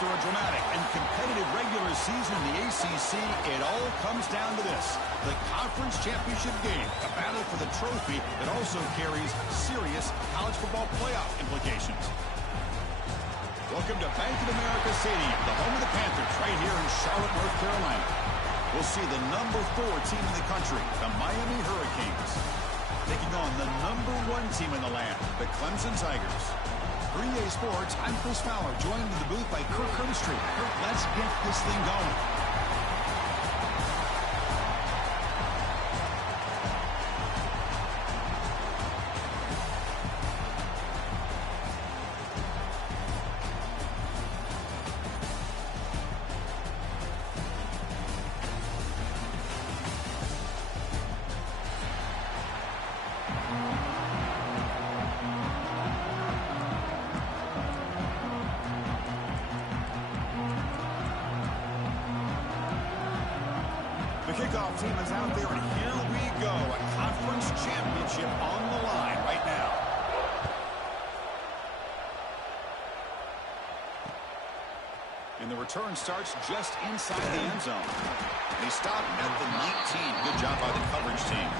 After a dramatic and competitive regular season in the ACC, it all comes down to this: the conference championship game, a battle for the trophy that also carries serious college football playoff implications. Welcome to Bank of America Stadium, the home of the Panthers, right here in Charlotte, North Carolina. We'll see the number 4 team in the country, the Miami Hurricanes, taking on the number 1 team in the land, the Clemson Tigers. For EA Sports, I'm Chris Fowler, joined in the booth by Kirk Herbstreit. Kirk, let's get this thing going. The kickoff team is out there, and here we go. A conference championship on the line right now. And the return starts just inside the end zone. They stop at the 19. Good job by the coverage team.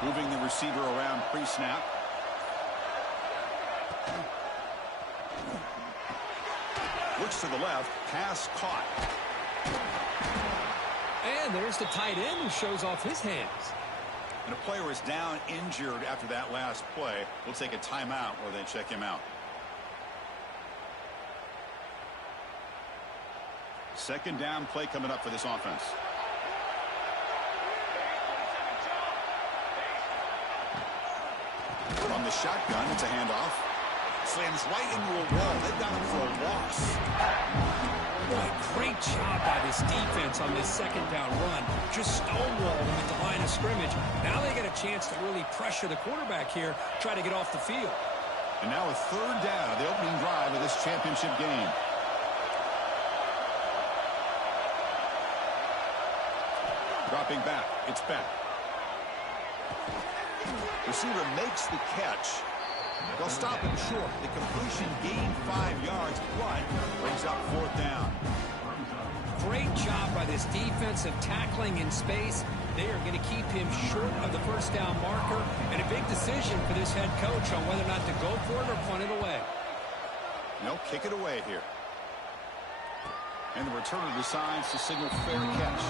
Moving the receiver around pre-snap. Looks to the left. Pass caught. And there's the tight end who shows off his hands. And a player is down injured after that last play. We'll take a timeout or then check him out. Second down play coming up for this offense. From the shotgun, it's a handoff. Slams right into a wall. They've got him for a loss. Boy, great job by this defense on this second down run. Just stonewalled him at the line of scrimmage. Now they get a chance to really pressure the quarterback here, try to get off the field. And now a third down of the opening drive of this championship game. Dropping back. It's back. Receiver makes the catch. They'll stop him short. The completion gained 5 yards, but brings up fourth down. Great job by this defensive tackling in space. They are going to keep him short of the first down marker, and a big decision for this head coach on whether or not to go for it or punt it away. No, kick it away here. And the returner decides to signal fair catch.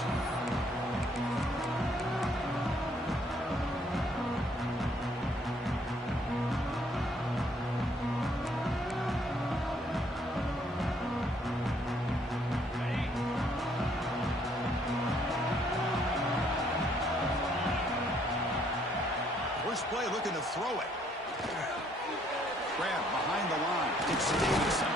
Play looking to throw it. Grab behind the line. It's Davidson.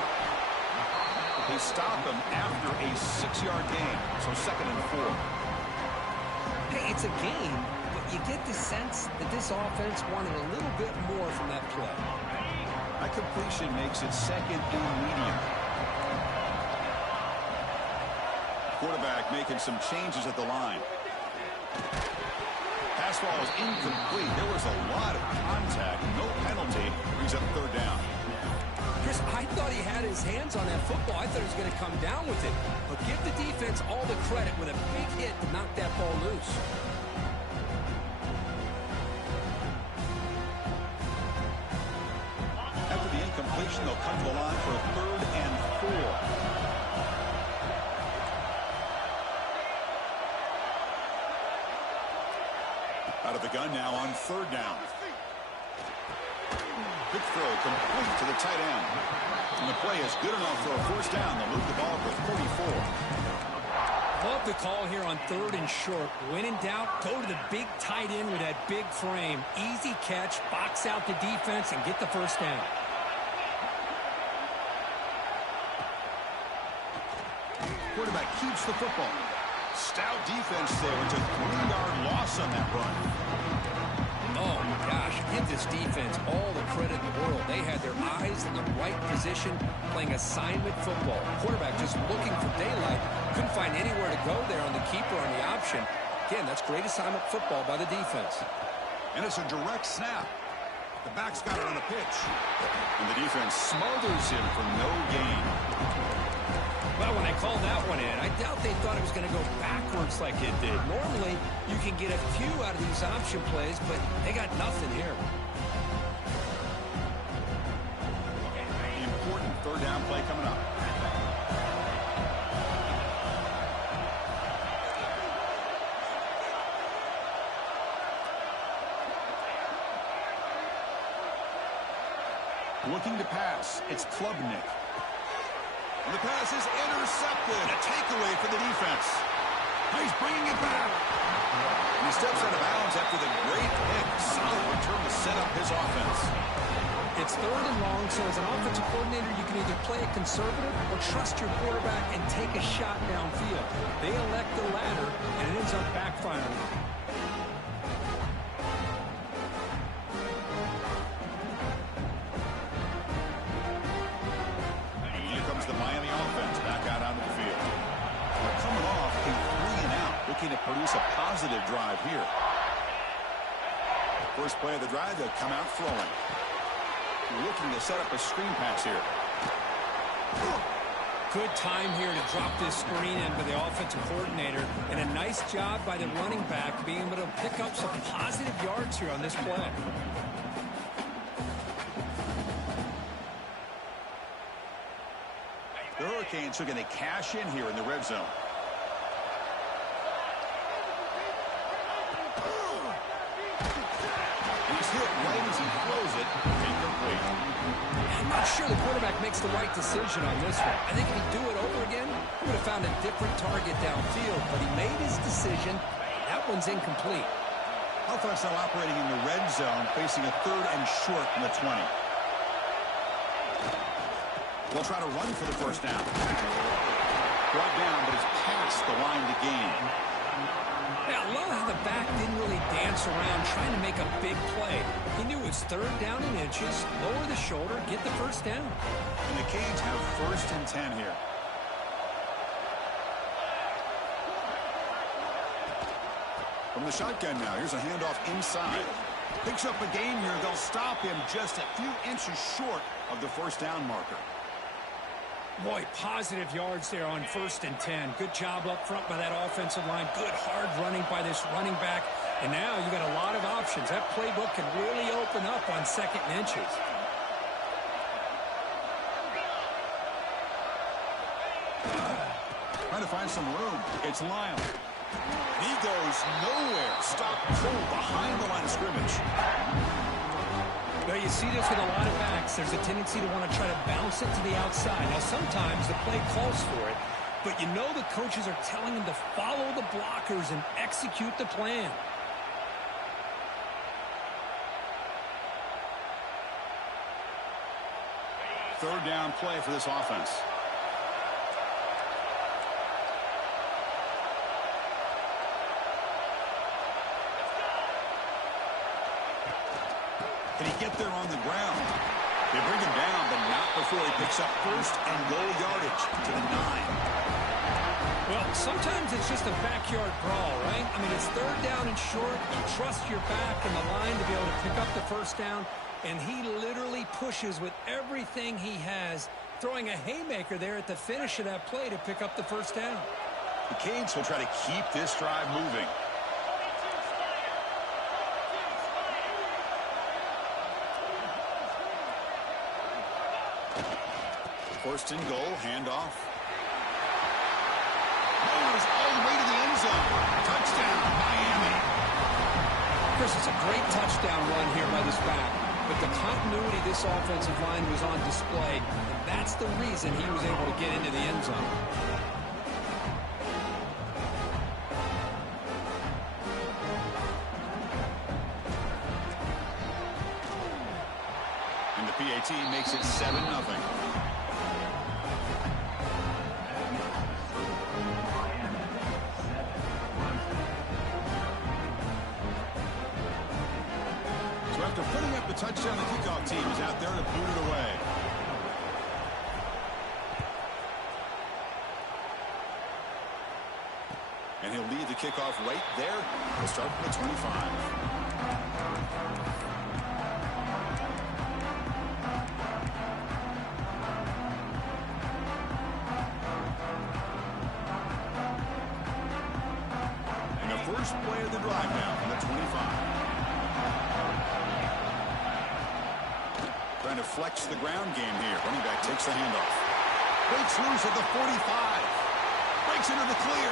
They stop him after a 6-yard gain. So 2nd and 4. Hey, it's a game, but you get the sense that this offense wanted a little bit more from that play. That completion makes it 2nd and medium. Quarterback making some changes at the line. Pass ball is incomplete. There was a lot of contact. No penalty. Brings up third down. Chris, I thought he had his hands on that football. I thought he was going to come down with it. But give the defense all the credit with a big hit to knock that ball loose. After the incompletion, they'll come to the line for a 3rd and 4. Out of the gun now on 3rd down. Quick throw complete to the tight end. And the play is good enough for a first down. They'll move the ball for 44. Love the call here on 3rd and short. When in doubt, go to the big tight end with that big frame. Easy catch, box out the defense, and get the first down. quarterback keeps the football. Stout defense there. It's a 3-yard loss on that run. Oh, gosh, give this defense all the credit in the world. They had their eyes in the right position, playing assignment football. Quarterback just looking for daylight. Couldn't find anywhere to go there on the keeper on the option. Again, that's great assignment football by the defense. And it's a direct snap. The back's got it on the pitch. And the defense smothers him for no gain. Well, when they called that one in, I doubt they thought it was going to go backwards like it did. Normally, you can get a few out of these option plays, but they got nothing here. Important third down play coming up. Looking to pass. It's Klubnik. And the pass is intercepted. A takeaway for the defense. He's bringing it back. And he steps out of bounds after the great pick. Solid return to set up his offense. It's third and long, so as an offensive coordinator, you can either play it conservative or trust your quarterback and take a shot downfield. They elect the latter, and it ends up backfiring. The Miami offense back out onto the field. They're coming off a 3-and-out, looking to produce a positive drive here. First play of the drive, they'll come out throwing. Looking to set up a screen pass here. Good time here to drop this screen in for the offensive coordinator, and a nice job by the running back being able to pick up some positive yards here on this play. The Hurricanes are going to cash in here in the red zone. He's hit right as he throws it. Incomplete. I'm not sure the quarterback makes the right decision on this one. I think if he'd do it over again, he would have found a different target downfield, but he made his decision. That one's incomplete. Offense now operating in the red zone, facing a 3rd and short from the 20. They'll try to run for the first down. Brought down, but it's past the line to gain. Yeah, I love how the back didn't really dance around trying to make a big play. He knew it was 3rd down in inches, lower the shoulder, get the first down. And the Canes have 1st and 10 here. From the shotgun now, here's a handoff inside. Picks up a gain here. They'll stop him just a few inches short of the first down marker. Boy, positive yards there on 1st and 10. Good job up front by that offensive line. Good hard running by this running back. And now you got a lot of options. That playbook can really open up on 2nd and inches. Trying to find some room. It's Lyle. He goes nowhere. Stop cold behind the line of scrimmage. Well, you see this with a lot of backs. There's a tendency to want to try to bounce it to the outside. Now, sometimes the play calls for it, but you know the coaches are telling them to follow the blockers and execute the plan. Third down play for this offense. Can he get there on the ground? They bring him down, but not before he picks up 1st and goal yardage to the 9. Well, sometimes it's just a backyard brawl, right? I mean, it's 3rd down and short. You trust your back and the line to be able to pick up the first down, and he literally pushes with everything he has, throwing a haymaker there at the finish of that play to pick up the first down. The Canes will try to keep this drive moving. First and goal, handoff. Goes all the way to the end zone. Touchdown, Miami. Chris, it's a great touchdown run here by this back, but the continuity of this offensive line was on display, and that's the reason he was able to get into the end zone. And the PAT makes it 7-0. After putting up the touchdown, the kickoff team is out there to boot it away. And he'll lead the kickoff right there. He'll start from the 25. And the first play of the drive now from the 25. Trying to flex the ground game here. Running back takes the handoff. Breaks loose at the 45. Breaks into the clear.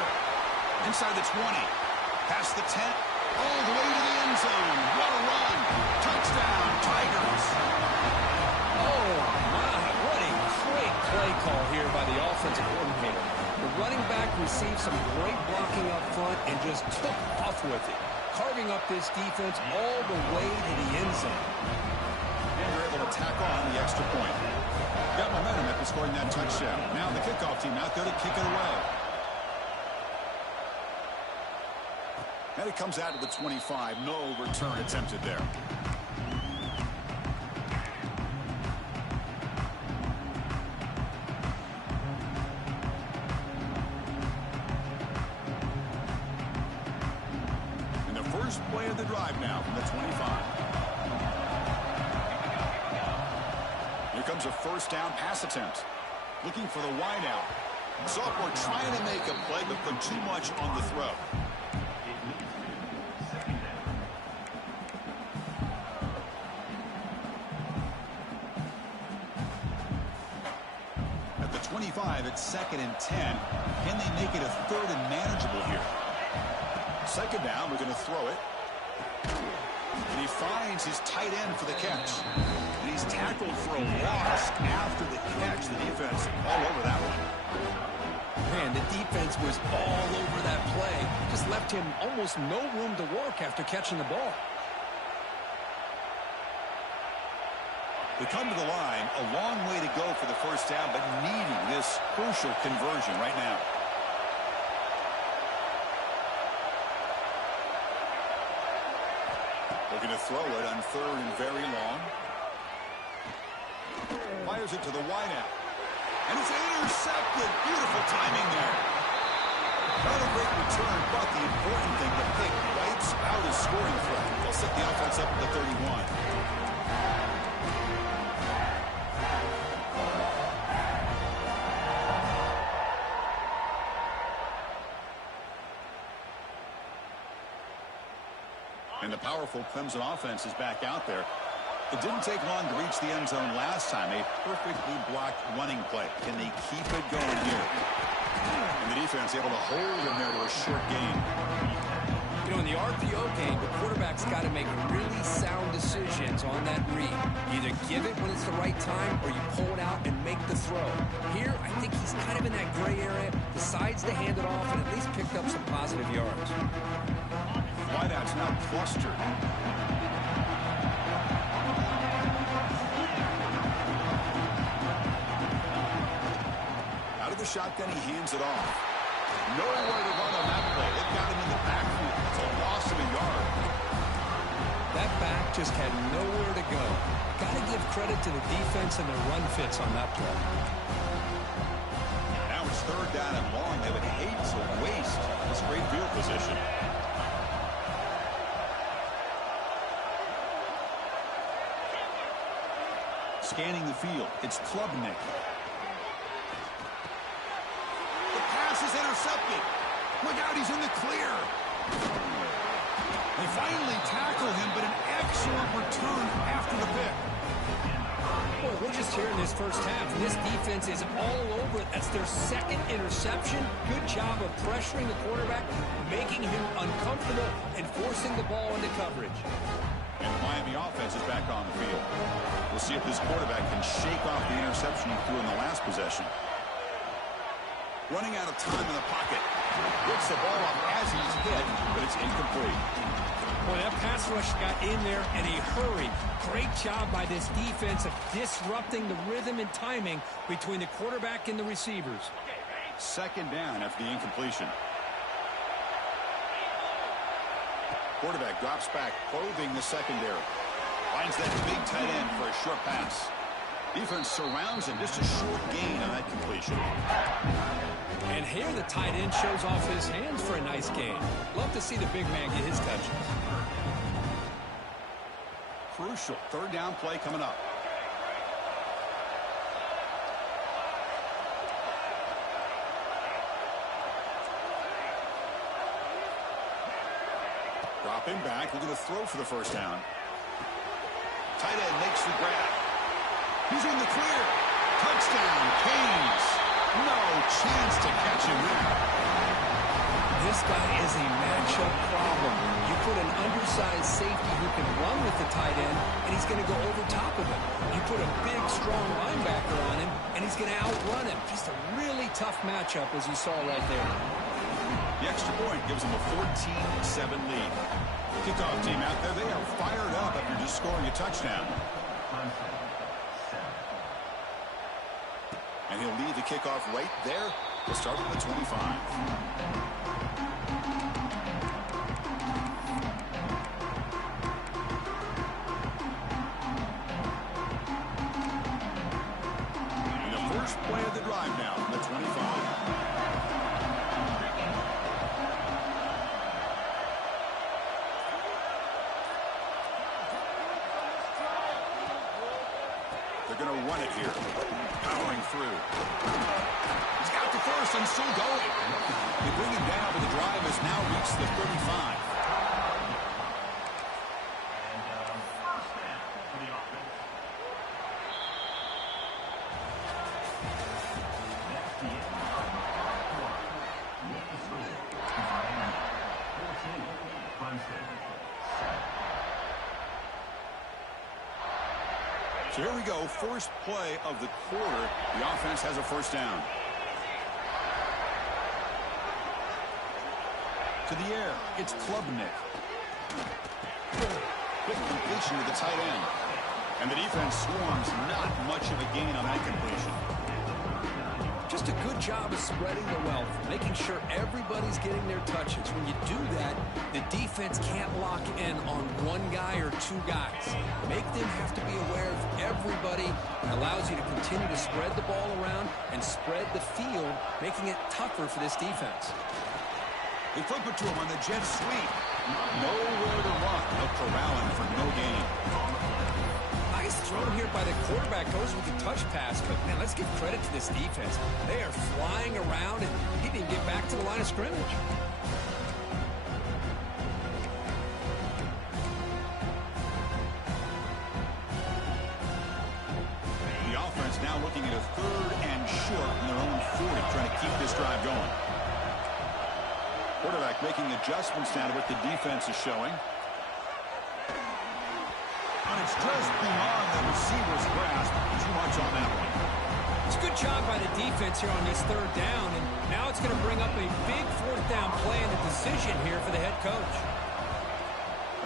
Inside the 20. Past the 10. All the way to the end zone. What a run. Touchdown, Tigers. Oh, my. What a great play call here by the offensive coordinator. The running back received some great blocking up front and just took off with it, carving up this defense all the way to the end zone. And they're able to tack on the extra point. Got momentum after scoring that touchdown. Now the kickoff team out there to kick it away. And it comes out to the 25. No return attempted there. And the first play of the drive now from the 25. Here comes a first down pass attempt. Looking for the wide out. Sophomore trying to make a play, but put too much on the throw. At the 25, it's 2nd and 10. Can they make it a 3rd and manageable here? 2nd down, we're going to throw it. And he finds his tight end for the catch. And he's tackled for a loss after the catch. The defense all over that one. Man, the defense was all over that play. Just left him almost no room to work after catching the ball. They come to the line, a long way to go for the first down, but needing this crucial conversion right now. Looking to throw it on 3rd and very long. Fires it to the wideout. And it's intercepted. Beautiful timing there. Not a great return, but the important thing, the pick wipes out a scoring threat. They'll set the offense up at the 31. And the powerful Clemson offense is back out there. It didn't take long to reach the end zone last time. A perfectly blocked running play. Can they keep it going here? And the defense able to hold him there to a short gain. You know, in the RPO game, the quarterback's got to make really sound decisions on that read. Either give it when it's the right time or you pull it out and make the throw. Here, I think he's kind of in that gray area, decides to hand it off and at least picked up some positive yards. Wideout's now clustered. Out of the shotgun, he hands it off. Nowhere to run on that play. It got him in the backfield. It's a loss of a yard. That back just had nowhere to go. Got to give credit to the defense and their run fits on that play. Now it's 3rd down and long. They would hate to waste this great field position. Scanning the field, it's Klubnik. The pass is intercepted. Look out, he's in the clear. They finally tackle him, but an excellent return after the pick. Well, we're just here in this first half. This defense is all over it. That's their 2nd interception. Good job of pressuring the quarterback, making him uncomfortable, and forcing the ball into coverage. And the Miami offense is back on the field. We'll see if this quarterback can shake off the interception he threw in the last possession. Running out of time in the pocket. Gets the ball off as he's hit, but it's incomplete. Boy, that pass rush got in there in a hurry. Great job by this defense of disrupting the rhythm and timing between the quarterback and the receivers. 2nd down after the incompletion. Quarterback drops back, probing the secondary. Finds that big tight end for a short pass. Defense surrounds him. Just a short gain on that completion. And here the tight end shows off his hands for a nice gain. Love to see the big man get his touches. Crucial third down play coming up. Dropping back, looking to throw for the first down. Tight end makes the grab. He's in the clear. Touchdown, Canes. No chance to catch him there. This guy is a matchup problem. You put an undersized safety who can run with the tight end, and he's going to go over top of him. You put a big, strong linebacker on him, and he's going to outrun him. Just a really tough matchup, as you saw right there. The extra point gives them a 14-7 lead. Kickoff team out there, they are fired up after just scoring a touchdown. And he'll lead the kickoff right there to start at the 25. And the first play of the drive now from the 25. They're going to run it here. Powering through. He's got the first and still going. They bring him down, but the drive has now reached the 35. So here we go, first play of the quarter. The offense has a first down. To the air, it's Klubnik. Quick completion to the tight end. And the defense swarms, not much of a gain on that completion. Just a good job of spreading the wealth, making sure everybody's getting their touches. When you do that, the defense can't lock in on one guy or two guys. Make them have to be aware of everybody. It allows you to continue to spread the ball around and spread the field, making it tougher for this defense. They flip it to him on the jet sweep. Nowhere to run. They'll corral him for no gain. Nice throw here by the quarterback. Goes with the touch pass. But, man, let's give credit to this defense. They are flying around, and he didn't get back to the line of scrimmage. The offense now looking at a third and short in their own 40, trying to keep this drive going. Quarterback making adjustments now to what the defense is showing. And it's just beyond the receiver's grasp. Too much on that one. It's a good job by the defense here on this third down, and now it's going to bring up a big fourth down play and a decision here for the head coach.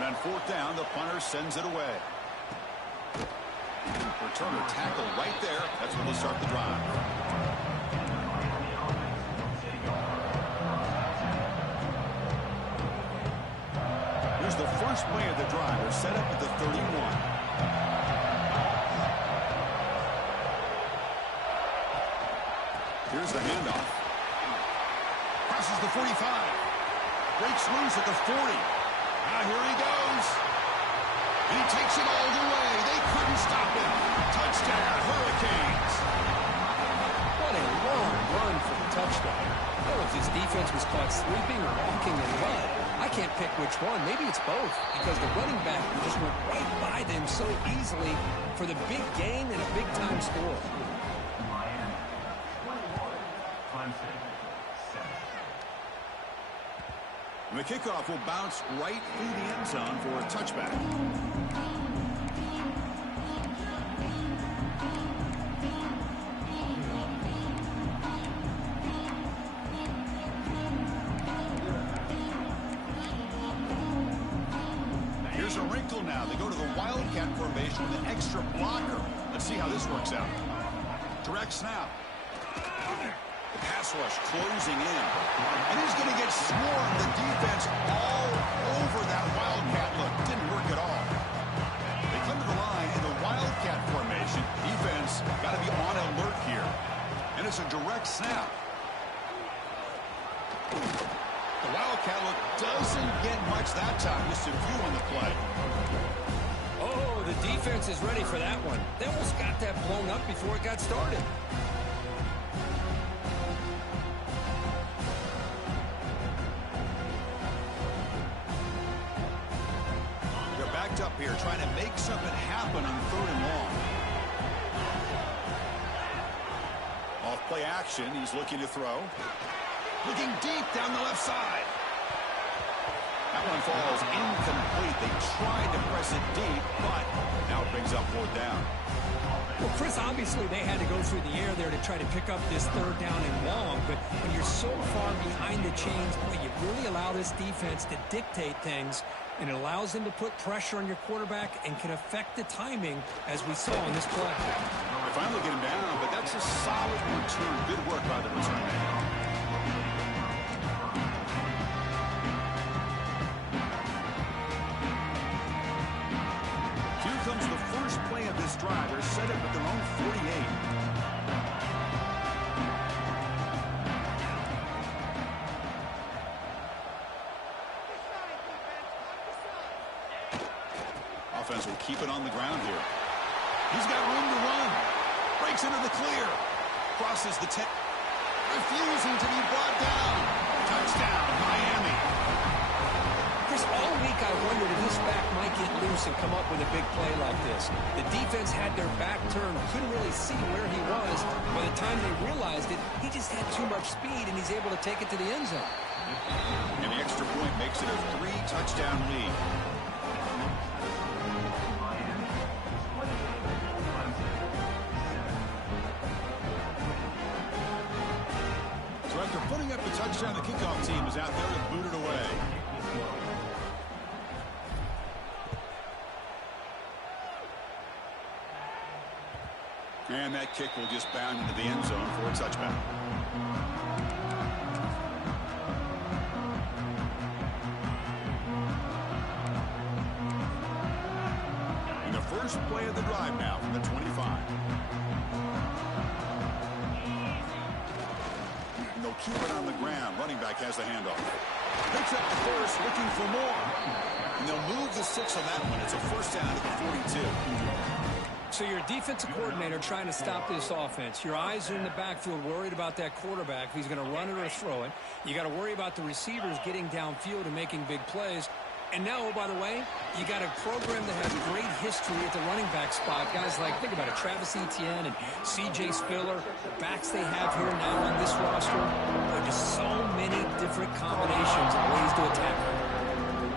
And on fourth down, the punter sends it away. Returner tackle right there. That's when they'll start the drive. Here's the first play of the drive. They're set up at the 31. Here's the handoff. Crosses the 45. Breaks loose at the 40. Now here he goes. And he takes it all the way. They couldn't stop him. Touchdown, Hurricanes. What a long run for the touchdown. I don't know if this defense was caught sleeping or walking in mud. I can't pick which one. Maybe it's both, because the running back just went right by them so easily for the big gain and a big-time score. And the kickoff will bounce right through the end zone for a touchback. Here's a wrinkle now. They go to the Wildcat formation with an extra blocker. Let's see how this works out. Direct snap. The pass rush closing in. And he's going to get swarmed. The defense all over that Wildcat look. Didn't work at all. They come to That is a direct snap. The Wildcat look doesn't get much that time. Just a few on the play. Oh, the defense is ready for that one. They almost got that blown up before it got started. They're backed up here trying to make something happen on 3rd and long. Off play action. He's looking to throw. Looking deep down the left side. That one falls incomplete. They tried to press it deep, but now it brings up 4th down. Well, Chris, obviously they had to go through the air there to try to pick up this 3rd down and long, but when you're so far behind the chains, boy, you really allow this defense to dictate things, and it allows them to put pressure on your quarterback and can affect the timing, as we saw in this play. They finally get him down, but that's a solid return. Good work by the return man. Comes the first play of this drive. They're set up at their own 48. Offense will keep it on the ground here. He's got room to run. Breaks into the clear. Crosses the 10. Refusing to be brought down. Touchdown, Miami. All week I wondered if this back might get loose and come up with a big play like this. The defense had their back turned, couldn't really see where he was. By the time they realized it, he just had too much speed, and he's able to take it to the end zone. And the extra point makes it a 3-touchdown lead. So after putting up the touchdown, the kickoff team is out there to boot it away. And that kick will just bound into the end zone for a touchback. And the first play of the drive now from the 25. And they'll keep it on the ground. Running back has the handoff. Picks up the first, looking for more. And they'll move the 6 on that one. It's a first down at the 42. So you're a defensive coordinator trying to stop this offense. Your eyes are in the backfield worried about that quarterback, if he's going to run it or throw it. You got to worry about the receivers getting downfield and making big plays. And now, oh, by the way, you got a program that has great history at the running back spot. Guys like, think about it, Travis Etienne and C.J. Spiller, the backs they have here now on this roster. There are just so many different combinations and ways to attack them.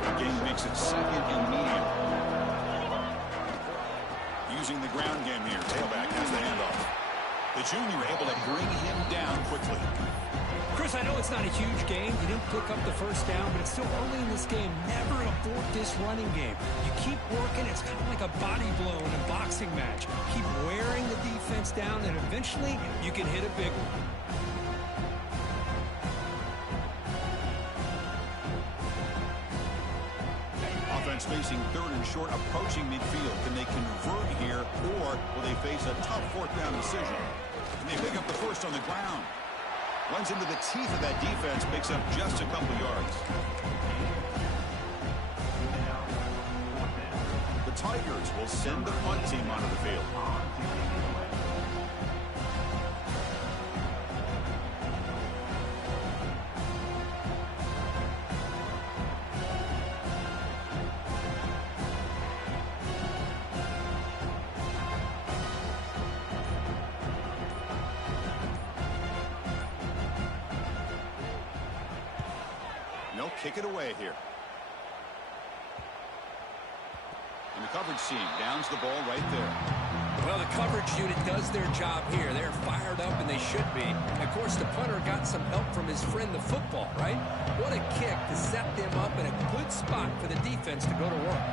The game makes it 2nd and medium. Using the ground game here. Tailback has the handoff. The junior able to bring him down quickly. Chris, I know it's not a huge game. You didn't pick up the first down, but it's still early in this game. Never abort this running game. You keep working. It's kind of like a body blow in a boxing match. Keep wearing the defense down, and eventually you can hit a big one. Offense facing 3rd and short, approaching midfield. Can they convert here, or will they face a tough 4th down decision? And they pick up the first on the ground. Runs into the teeth of that defense, picks up just a couple yards. The Tigers will send the punt team onto the field. They'll kick it away here. And the coverage team downs the ball right there. Well, the coverage unit does their job here. They're fired up, and they should be. Of course, the punter got some help from his friend, the football, right? What a kick to set them up in a good spot for the defense to go to work.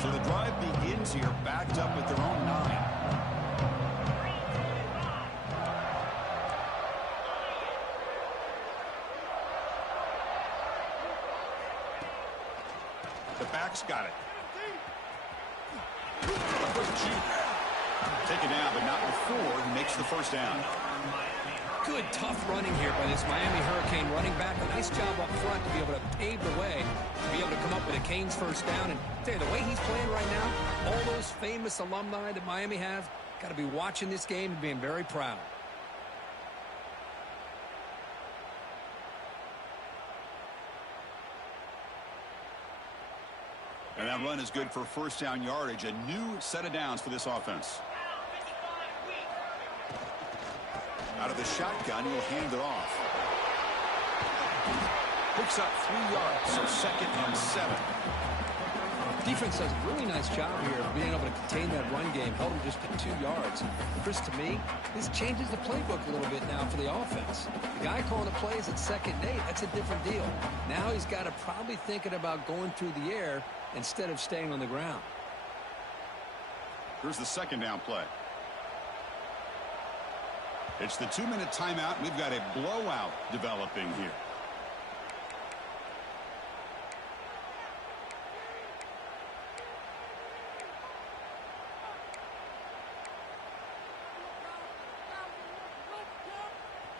So the drive begins here, backed up at their own 9. The back's got it. Taken down, but not before he makes the first down. Good, tough running here by this Miami Hurricane running back. A nice job up front to be able to pave the way, to be able to come up with a Canes first down. And tell you, the way he's playing right now, all those famous alumni that Miami has, got to be watching this game and being very proud. And that run is good for first down yardage. A new set of downs for this offense. Out of the shotgun, he'll hand it off. Picks up 3 yards, so 2nd and 7. Defense does a really nice job here of being able to contain that run game. Held him just to 2 yards. Chris, to me, this changes the playbook a little bit now for the offense. The guy calling the plays at 2nd and 8, that's a different deal. Now he's got to probably thinking about going through the air instead of staying on the ground. Here's the 2nd down play. It's the 2-minute timeout. We've got a blowout developing here.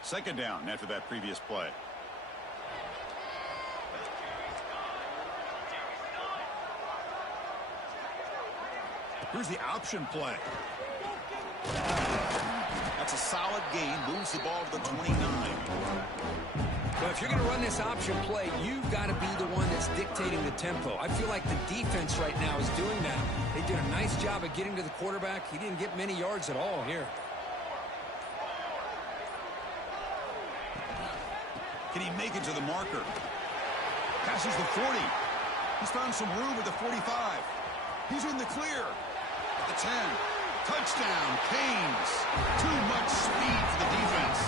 Second down after that previous play. Here's the option play. That's a solid gain. Moves the ball to the 29. Well, if you're going to run this option play, you've got to be the one that's dictating the tempo. I feel like the defense right now is doing that. They did a nice job of getting to the quarterback. He didn't get many yards at all here. Can he make it to the marker? Passes the 40. He's found some room at the 45. He's in the clear. At the 10. Touchdown, Canes. Too much speed for the defense.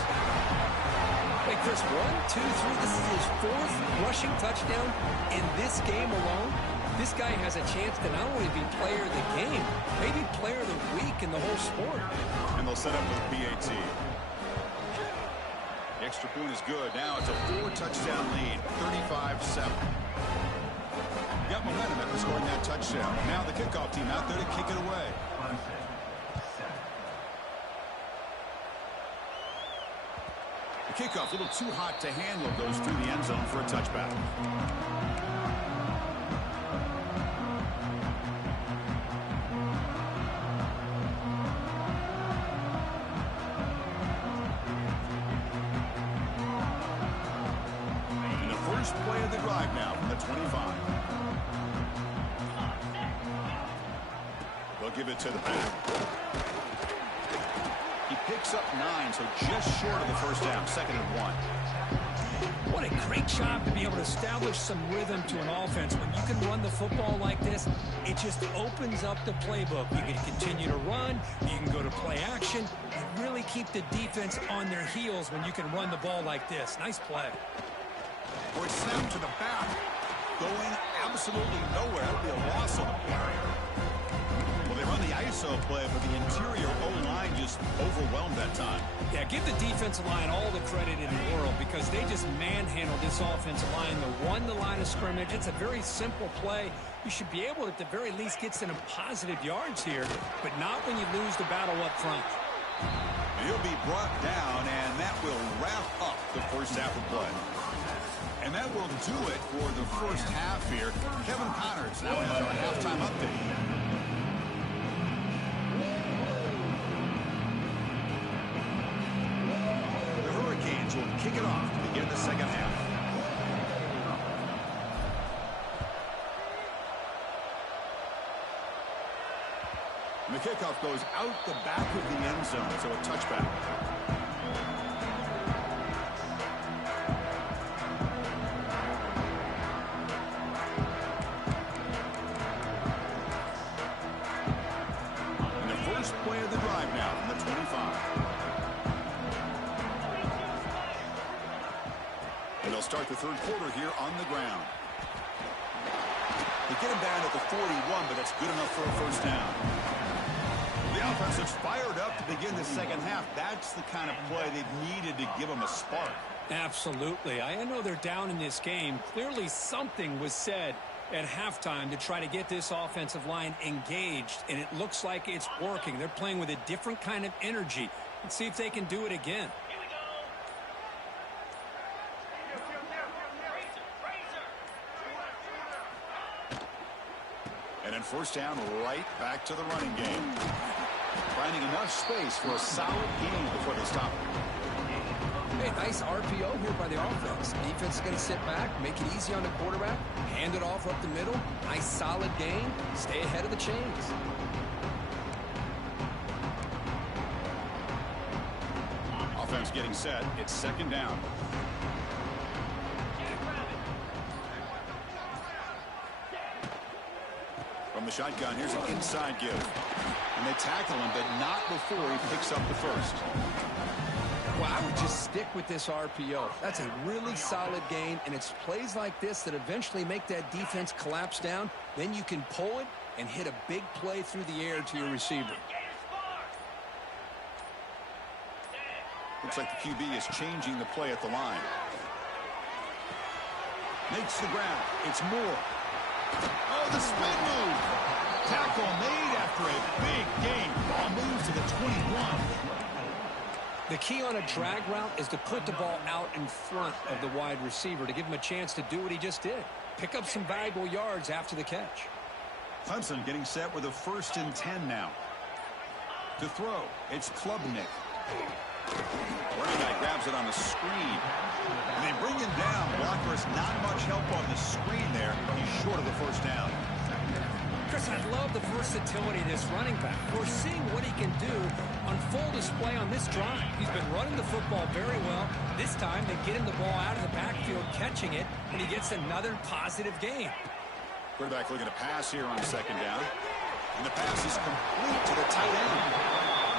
Hey, Chris, 1, 2, 3. This is his 4th rushing touchdown in this game alone. This guy has a chance to not only be player of the game, maybe player of the week in the whole sport. And they'll set up with PAT. The extra point is good. Now it's a 4-touchdown lead, 35-7. Got momentum after scoring that touchdown. Now the kickoff team out there to kick it away. The kickoff, a little too hot to handle, goes through the end zone for a touchback. And the first play of the drive now from the 25. They'll give it to the back. He picks up 9, so just short of the first down, 2nd and 1. What a great job to be able to establish some rhythm to an offense. When you can run the football like this, it just opens up the playbook. You can continue to run. You can go to play action. And really keep the defense on their heels when you can run the ball like this. Nice play. Or it's snapped to the back, going absolutely nowhere. That'll be a loss on the play. Well, they run the ISO play, but the interior O-line just overwhelmed that time. Yeah, give the defensive line all the credit in the world because they just manhandled this offensive line. They won the line of scrimmage. It's a very simple play. You should be able to, at the very least, get some positive yards here, but not when you lose the battle up front. He'll be brought down, and that will wrap up the first half of play. And that will do it for the first half here. Kevin Connors now has our halftime update. Will kick it off to begin the second half. And the kickoff goes out the back of the end zone, so a touchback. And the first play of the drive now from the 25. And they'll start the third quarter here on the ground. They get him down at the 41, but that's good enough for a first down. The offense is fired up to begin the second half. That's the kind of play they've needed to give them a spark. Absolutely. I know they're down in this game. Clearly something was said at halftime to try to get this offensive line engaged, and it looks like it's working. They're playing with a different kind of energy. Let's see if they can do it again. And then first down, right back to the running game. Finding enough space for a solid gain before they stop. Hey, nice RPO here by the offense. Defense is going to sit back, make it easy on the quarterback, hand it off up the middle. Nice solid gain. Stay ahead of the chains. Offense getting set. It's second down. From the shotgun, here's an inside give. And they tackle him, but not before he picks up the first. Well, I would just stick with this RPO. That's a really solid gain, and it's plays like this that eventually make that defense collapse down. Then you can pull it and hit a big play through the air to your receiver. Looks like the QB is changing the play at the line. Makes the grab. It's Moore. Oh, the spin move. Tackle made after a big gain. Ball moves to the 21. The key on a drag route is to put the ball out in front of the wide receiver to give him a chance to do what he just did. Pick up some valuable yards after the catch. Clemson getting set with a 1st and 10 now. To throw, it's Klubnik. Running back grabs it on the screen. And they bring him down. Blocker has not much help on the screen there. He's short of the first down. Chris, I love the versatility of this running back. We're seeing what he can do on full display on this drive. He's been running the football very well. This time, they get him the ball out of the backfield, catching it, and he gets another positive gain. Quarterback looking to pass here on second down. And the pass is complete to the tight end.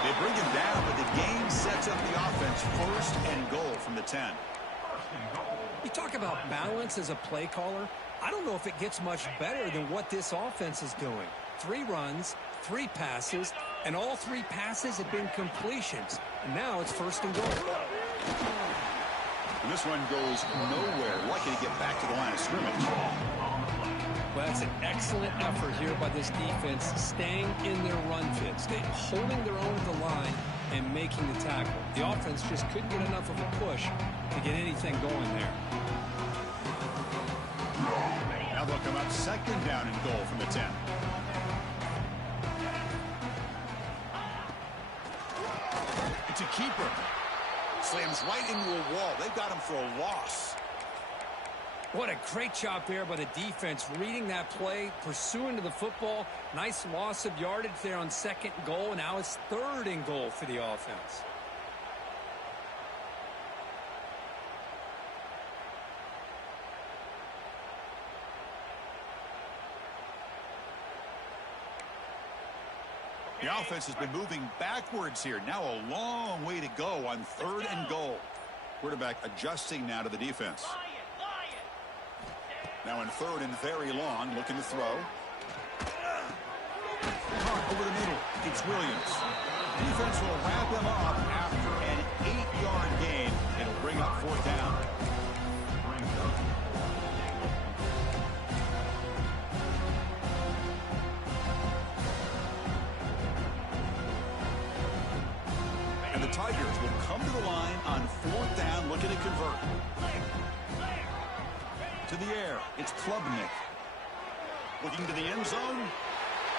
They bring him down, but the game sets up the offense 1st and goal from the 10. You talk about balance as a play caller. I don't know if it gets much better than what this offense is doing. 3 runs, 3 passes, and all 3 passes have been completions. And now it's 1st and goal. And this one goes nowhere. Lucky to get back to the line of scrimmage. Well, that's an excellent effort here by this defense, staying in their run fit, holding their own at the line and making the tackle. The offense just couldn't get enough of a push to get anything going there. Now they'll come up 2nd down and goal from the 10. It's a keeper. Slams right into a wall. They've got him for a loss. What a great job there by the defense, reading that play, pursuing to the football. Nice loss of yardage there on 2nd and goal, and now it's 3rd and goal for the offense. The offense has been moving backwards here. Now a long way to go on 3rd and goal. Quarterback adjusting now to the defense. Now in 3rd and very long, looking to throw. Caught over the middle. It's Williams. Defense will wrap him up after an 8-yard gain. It'll bring up 4th down. And the Tigers will come to the line on 4th down, looking to convert. To the air, it's Klubnik. Looking to the end zone,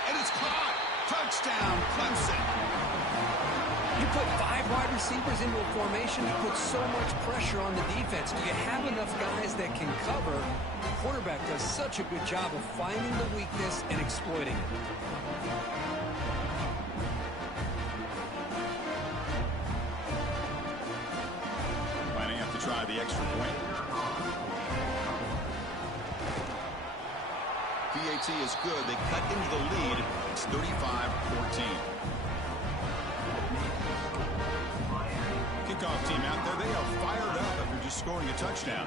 and it's caught. Touchdown, Clemson. You put 5 wide receivers into a formation, you put so much pressure on the defense. Do you have enough guys that can cover? The quarterback does such a good job of finding the weakness and exploiting it. Lining up to try the extra point. PAT is good. They cut into the lead. It's 35-14. Kickoff team out there. They are fired up after just scoring a touchdown.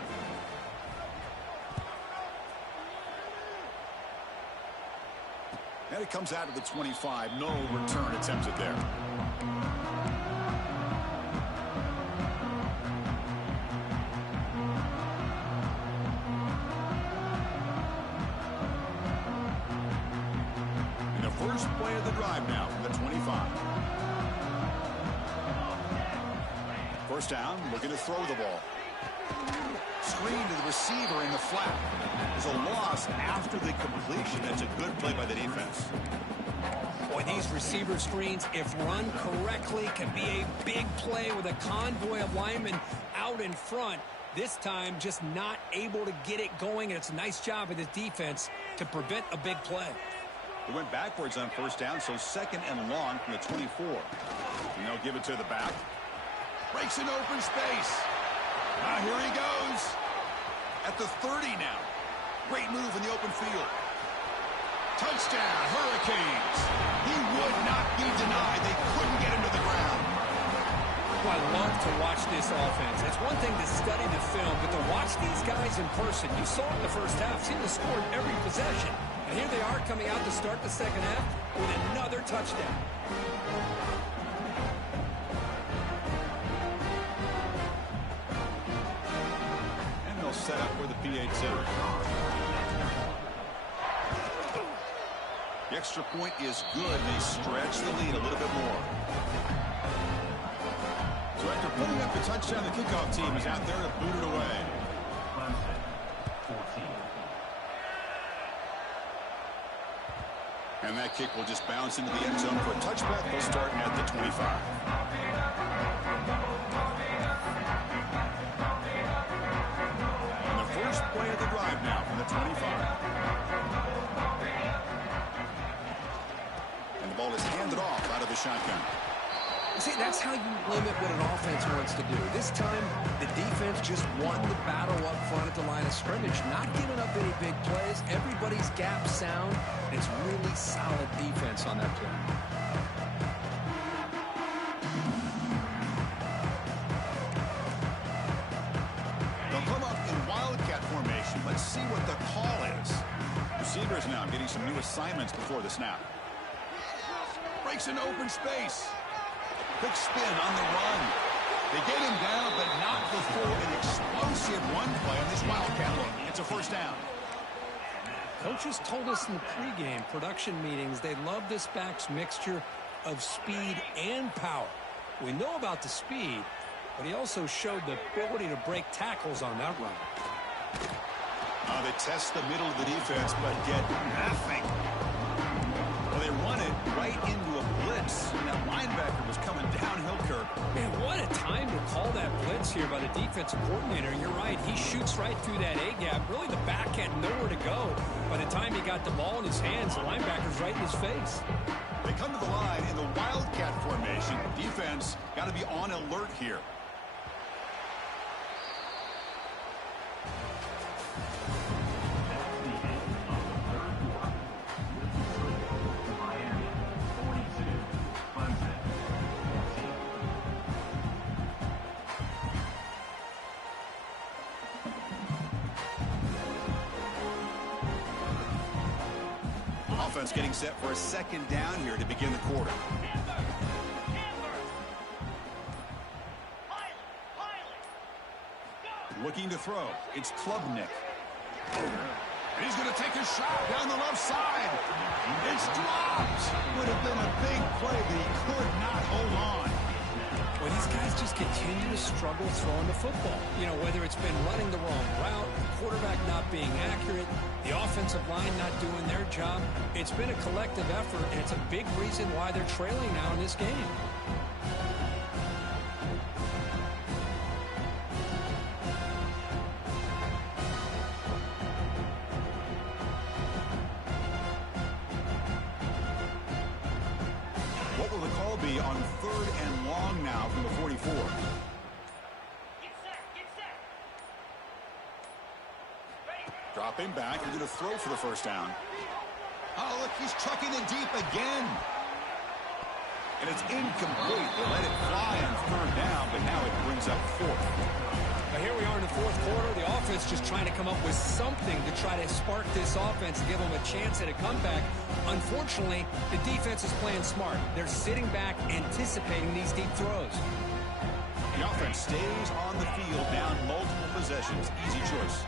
And it comes out of the 25. No return attempted there. first play of the drive now from the 25. First down, looking to throw the ball. Screen to the receiver in the flat. There's a loss after the completion. That's a good play by the defense. Boy, these receiver screens, if run correctly, can be a big play with a convoy of linemen out in front. This time, just not able to get it going, and it's a nice job of the defense to prevent a big play. They went backwards on first down, so second and long from the 24. And they'll give it to the back. Breaks an open space. Here he goes. At the 30 now. Great move in the open field. Touchdown, Hurricanes. He would not be denied. They couldn't get him to the ground. I love to watch this offense. It's one thing to study the film, but to watch these guys in person, you saw it in the first half, seemed to score every possession. And here they are coming out to start the second half with another touchdown. And they'll set up for the PAT. The extra point is good. They stretch the lead a little bit more. So after putting up the touchdown, the kickoff team is out there to boot it away. Clemson, 14. And that kick will just bounce into the end zone for a touchback. They'll start at the 25. And the first play of the drive now from the 25. And the ball is handed off out of the shotgun. See, that's how you limit what an offense wants to do. This time, the defense just won the battle up front at the line of scrimmage, not giving up any big plays. Everybody's gap sound. It's really solid defense on that play. They'll come up in wildcat formation. Let's see what the call is. Receivers now getting some new assignments before the snap. Breaks an open space. Quick spin on the run. They get him down, but not before an explosive run play on this wildcat look. It's a first down. Coaches told us in the pregame production meetings they love this back's mixture of speed and power. We know about the speed, but he also showed the ability to break tackles on that run. They test the middle of the defense, but get nothing. Well, they run it right into a blitz, and that linebacker was coming downhill, Kirk. Man, what a time to call that blitz here by the defensive coordinator. You're right, he shoots right through that A-gap. Really, the back had nowhere to go. By the time he got the ball in his hands, the linebacker's right in his face. They come to the line in the wildcat formation. Defense got to be on alert here. Offense getting set for a second down here to begin the quarter. Looking to throw. It's Klubnik. And he's going to take a shot down the left side. It's dropped. Would have been a big play, but he could not hold on. Well, these guys just continue to struggle throwing the football. You know, whether it's been running the wrong route, the quarterback not being accurate, the offensive line not doing their job. It's been a collective effort, and it's a big reason why they're trailing now in this game. What will the call be on third and long now from the 44? Dropping back, he's going to throw for the first down. Oh, look, he's chucking it deep again. And it's incomplete. They let it fly on third down, but now it brings up fourth. Now here we are in the fourth quarter. The offense just trying to come up with something to try to spark this offense and give them a chance at a comeback. Unfortunately, the defense is playing smart. They're sitting back, anticipating these deep throws. The offense stays on the field, down multiple possessions. Easy choice.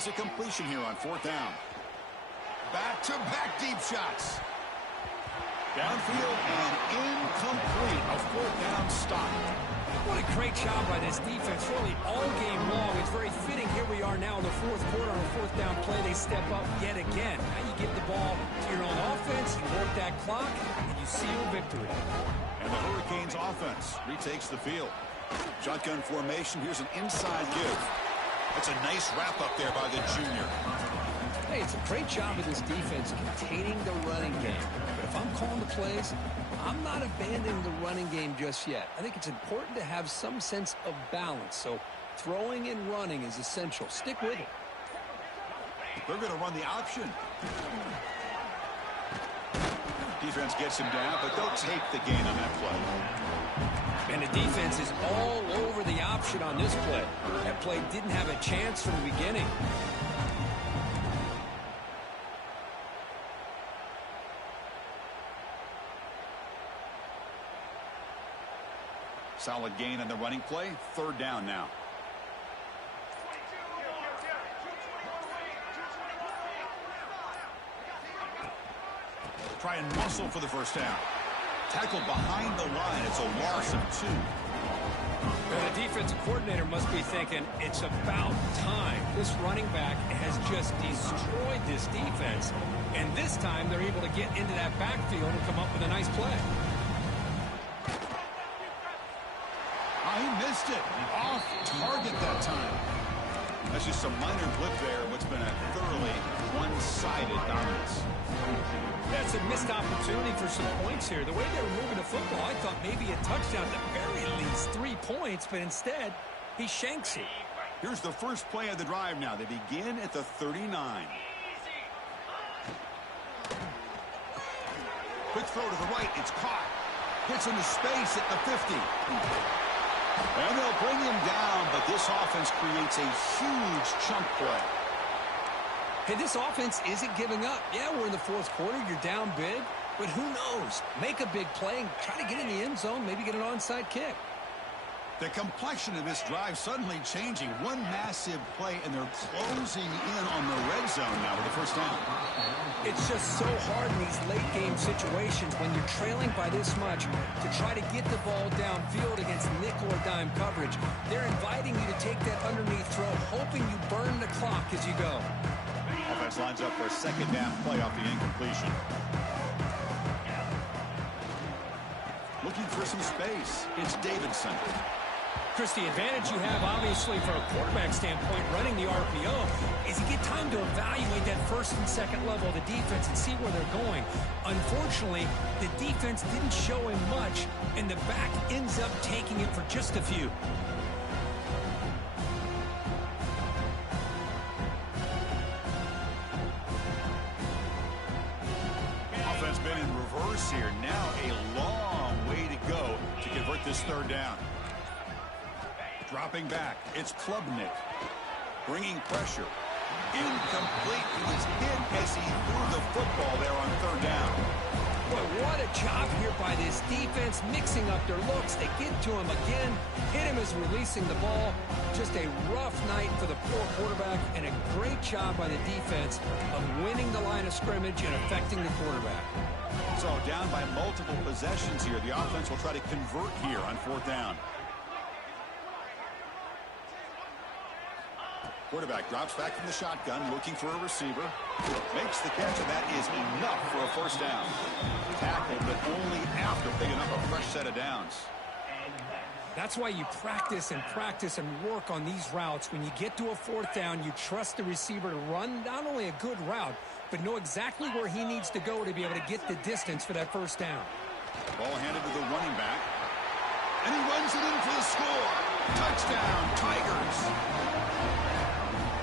needs a completion here on 4th down. Back-to-back deep shots. Downfield and incomplete. A 4th down stop. What a great job by this defense, really all game long. It's very fitting. Here we are now in the 4th quarter on a 4th down play. They step up yet again. Now you give the ball to your own offense, you work that clock, and you seal victory. And the Hurricanes offense retakes the field. Shotgun formation. Here's an inside give. That's a nice wrap up there by the junior. Hey, it's a great job of this defense containing the running game. But if I'm calling the plays, I'm not abandoning the running game just yet. I think it's important to have some sense of balance. So throwing and running is essential. Stick with it. They're going to run the option. Defense gets him down, but they'll take the gain on that play. And the defense is all over the option on this play. That play didn't have a chance from the beginning. Solid gain on the running play. 3rd down now. Try and muscle for the 1st down. Tackled behind the line. It's a loss of 2. Well, the defensive coordinator must be thinking, it's about time. This running back has just destroyed this defense. And this time they're able to get into that backfield and come up with a nice play. He missed it. Off target that time. That's just a minor blip there. What's been a thoroughly one-sided dominance. That's a missed opportunity for some points here. The way they were moving the football, I thought maybe a touchdown, at the very least 3 points, but instead, he shanks it. Here's the first play of the drive now. They begin at the 39. Quick throw to the right. It's caught. Hits into space at the 50. And they'll bring him down, but this offense creates a huge chunk play. Hey, this offense isn't giving up. Yeah, we're in the 4th quarter. You're down big. But who knows? Make a big play and try to get in the end zone, maybe get an onside kick. The complexion of this drive suddenly changing. One massive play, and they're closing in on the red zone now with the 1st down. It's just so hard in these late-game situations when you're trailing by this much to try to get the ball downfield against nickel or dime coverage. They're inviting you to take that underneath throw, hoping you burn the clock as you go. Offense lines up for a 2nd down play off the incompletion. Looking for some space. It's Davidson. Chris, the advantage you have, obviously, from a quarterback standpoint, running the RPO, is you get time to evaluate that 1st and 2nd level of the defense and see where they're going. Unfortunately, the defense didn't show him much, and the back ends up taking it for just a few. Offense been in reverse here. Now a long way to go to convert this 3rd down. Dropping back, it's Klubnik. Bringing pressure. Incomplete. He was hit as he threw the football there on 3rd down. Boy, what a job here by this defense, mixing up their looks. They get to him again, hit him as releasing the ball. Just a rough night for the poor quarterback, and a great job by the defense of winning the line of scrimmage and affecting the quarterback. So down by multiple possessions here. The offense will try to convert here on 4th down. Quarterback drops back from the shotgun, looking for a receiver. Makes the catch, and that is enough for a 1st down. Tackled, but only after picking up a fresh set of downs. That's why you practice and work on these routes. When you get to a 4th down, you trust the receiver to run not only a good route, but know exactly where he needs to go to be able to get the distance for that 1st down. Ball handed to the running back. And he runs it in for the score. Touchdown, Tigers.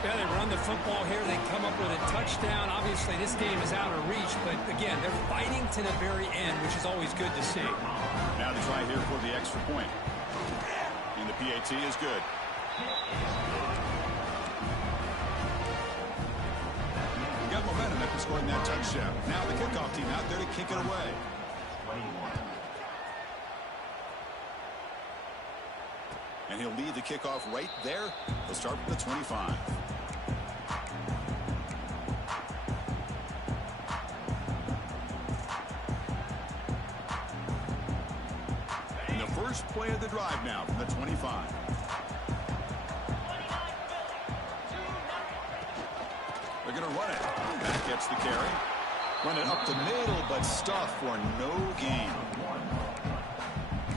Yeah, they run the football here. They come up with a touchdown. Obviously, this game is out of reach, but again, they're fighting to the very end, which is always good to see. Now they try here for the extra point. And the PAT is good. We got momentum after scoring that touchdown. Now the kickoff team out there to kick it away. And he'll lead the kickoff right there. He'll start from the 25. First play of the drive now from the 25. They're going to run it. That gets the carry. Run it up the middle, but stuff for no gain.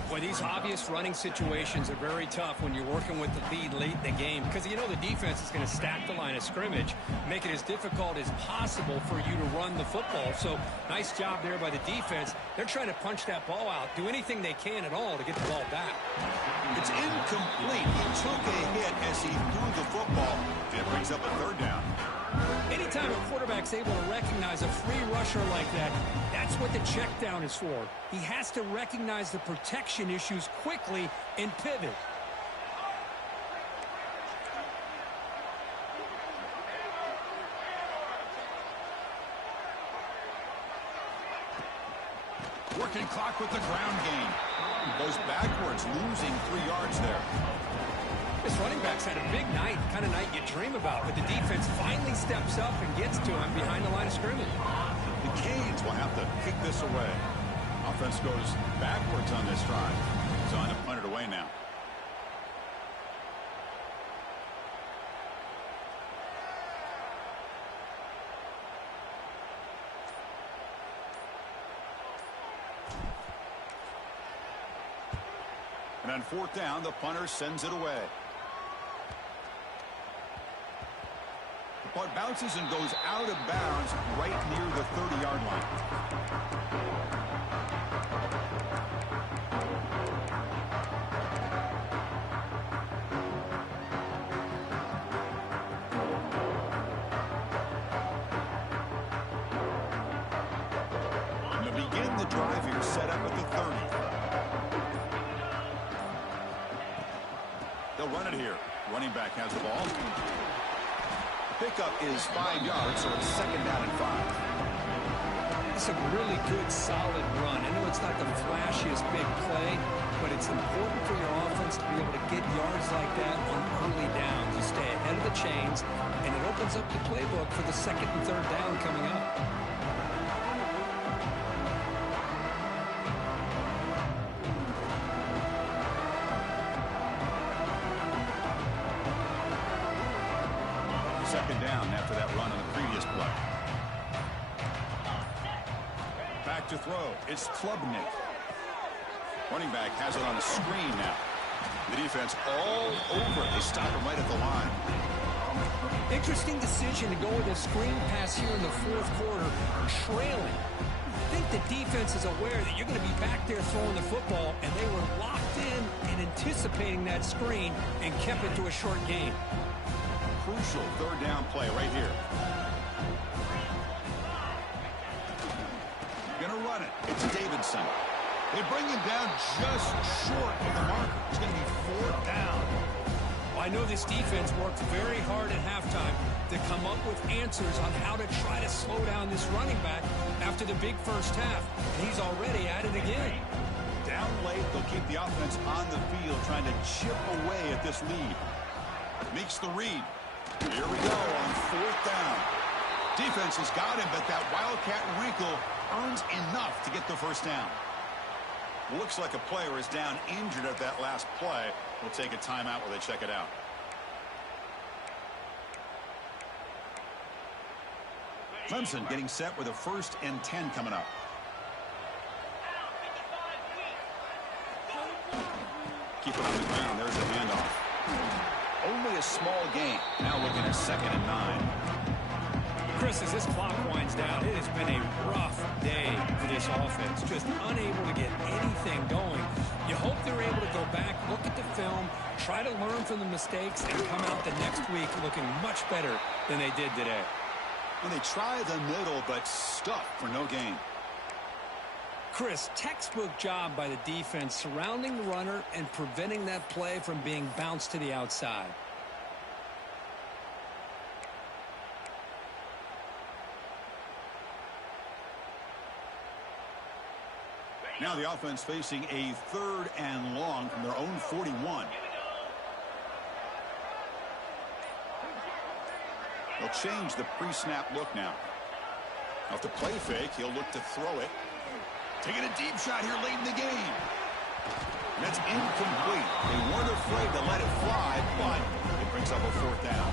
Boy, these obvious running situations are very tough when you're working with the lead late in the game because you know the defense is going to stack the line of scrimmage, make it as difficult as possible for you to run the football. So nice job there by the defense. They're trying to punch that ball out, do anything they can at all to get the ball back. It's incomplete. He took a hit as he threw the football. It brings up a third down. Anytime a quarterback's able to recognize a free rusher like that, that's what the check down is for. He has to recognize the protection issues quickly and pivot. Working clock with the ground game. Goes backwards, losing 3 yards there. This running back's had a big night, kind of night you dream about, but the defense finally steps up and gets to him behind the line of scrimmage. The Canes will have to kick this away. Offense goes backwards on this drive. It's on to punt it away now. And on fourth down, the punter sends it away. The punt bounces and goes out of bounds right near the 30-yard line. And to begin the drive here, set up at the 30. They'll run it here. Running back has the ball. Pickup is 5 yards, so it's second down and 5. It's a really good, solid run. I know it's not the flashiest big play, but it's important for your offense to be able to get yards like that on early downs. You stay ahead of the chains, and it opens up the playbook for the second and third down coming up. Second down after that run on the previous play. Back to throw. It's Klubnik. Running back has it on a screen now. The defense all over it. They stop him right at the line. Interesting decision to go with a screen pass here in the fourth quarter, trailing. I think the defense is aware that you're going to be back there throwing the football, and they were locked in and anticipating that screen and kept it to a short gain. Crucial third down play right here. Gonna run it. It's Davidson. They bring him down just short of the marker. It's going to be fourth down. Well, I know this defense worked very hard at halftime to come up with answers on how to try to slow down this running back after the big first half. And he's already at it again. Down late, they'll keep the offense on the field trying to chip away at this lead. Makes the read. Here we go on fourth down. Defense has got him, but that Wildcat wrinkle earns enough to get the first down. Looks like a player is down injured at that last play. We'll take a timeout while they check it out. Clemson getting set with a 1st and 10 coming up. Keep it on the ground. There's a handoff. Only a small gain. Now looking at 2nd and 9. Chris, as this clock winds down, it has been a rough day for this offense. Just unable to get anything going. You hope they're able to go back, look at the film, try to learn from the mistakes, and come out the next week looking much better than they did today. And they try the middle, but stuff for no gain. Chris, textbook job by the defense surrounding the runner and preventing that play from being bounced to the outside. Now the offense facing a 3rd and long from their own 41. They'll change the pre-snap look now. Off the play fake, he'll look to throw it. Taking a deep shot here late in the game. That's incomplete. They weren't afraid to let it fly, but it brings up a fourth down.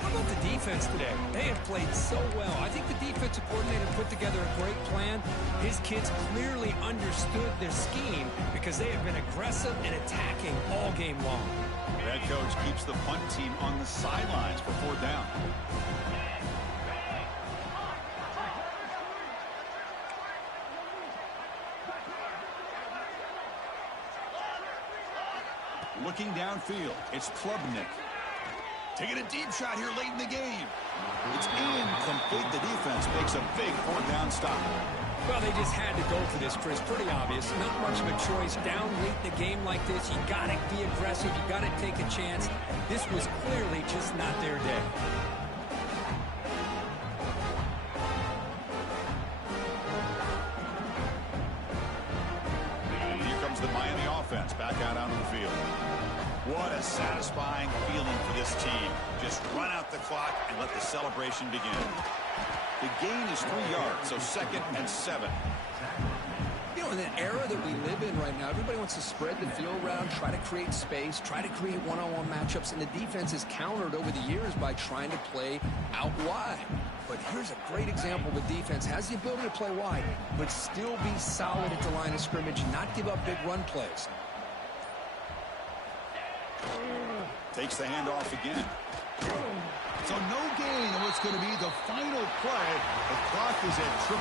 How about the defense today? They have played so well. I think the defensive coordinator put together a great plan. His kids clearly understood their scheme because they have been aggressive and attacking all game long. The head coach keeps the punt team on the sidelines for fourth down. Looking downfield, it's Klubnik. Taking a deep shot here late in the game. It's incomplete. The defense makes a big fourth down stop. Well, they just had to go for this, Chris. Pretty obvious. Not much of a choice. Down late in the game like this, you got to be aggressive. You got to take a chance. This was clearly just not their day. And here comes the Miami offense back out onto the field. What a satisfying feeling for this team. Just run out the clock and let the celebration begin. The gain is 3 yards, so 2nd and 7. You know, in an era that we live in right now, everybody wants to spread the field around, try to create space, try to create one-on-one matchups, and the defense is countered over the years by trying to play out wide. But here's a great example. The defense has the ability to play wide, but still be solid at the line of scrimmage, not give up big run plays. Takes the handoff again. So no gain on what's going to be the final play. The clock is at 0-0.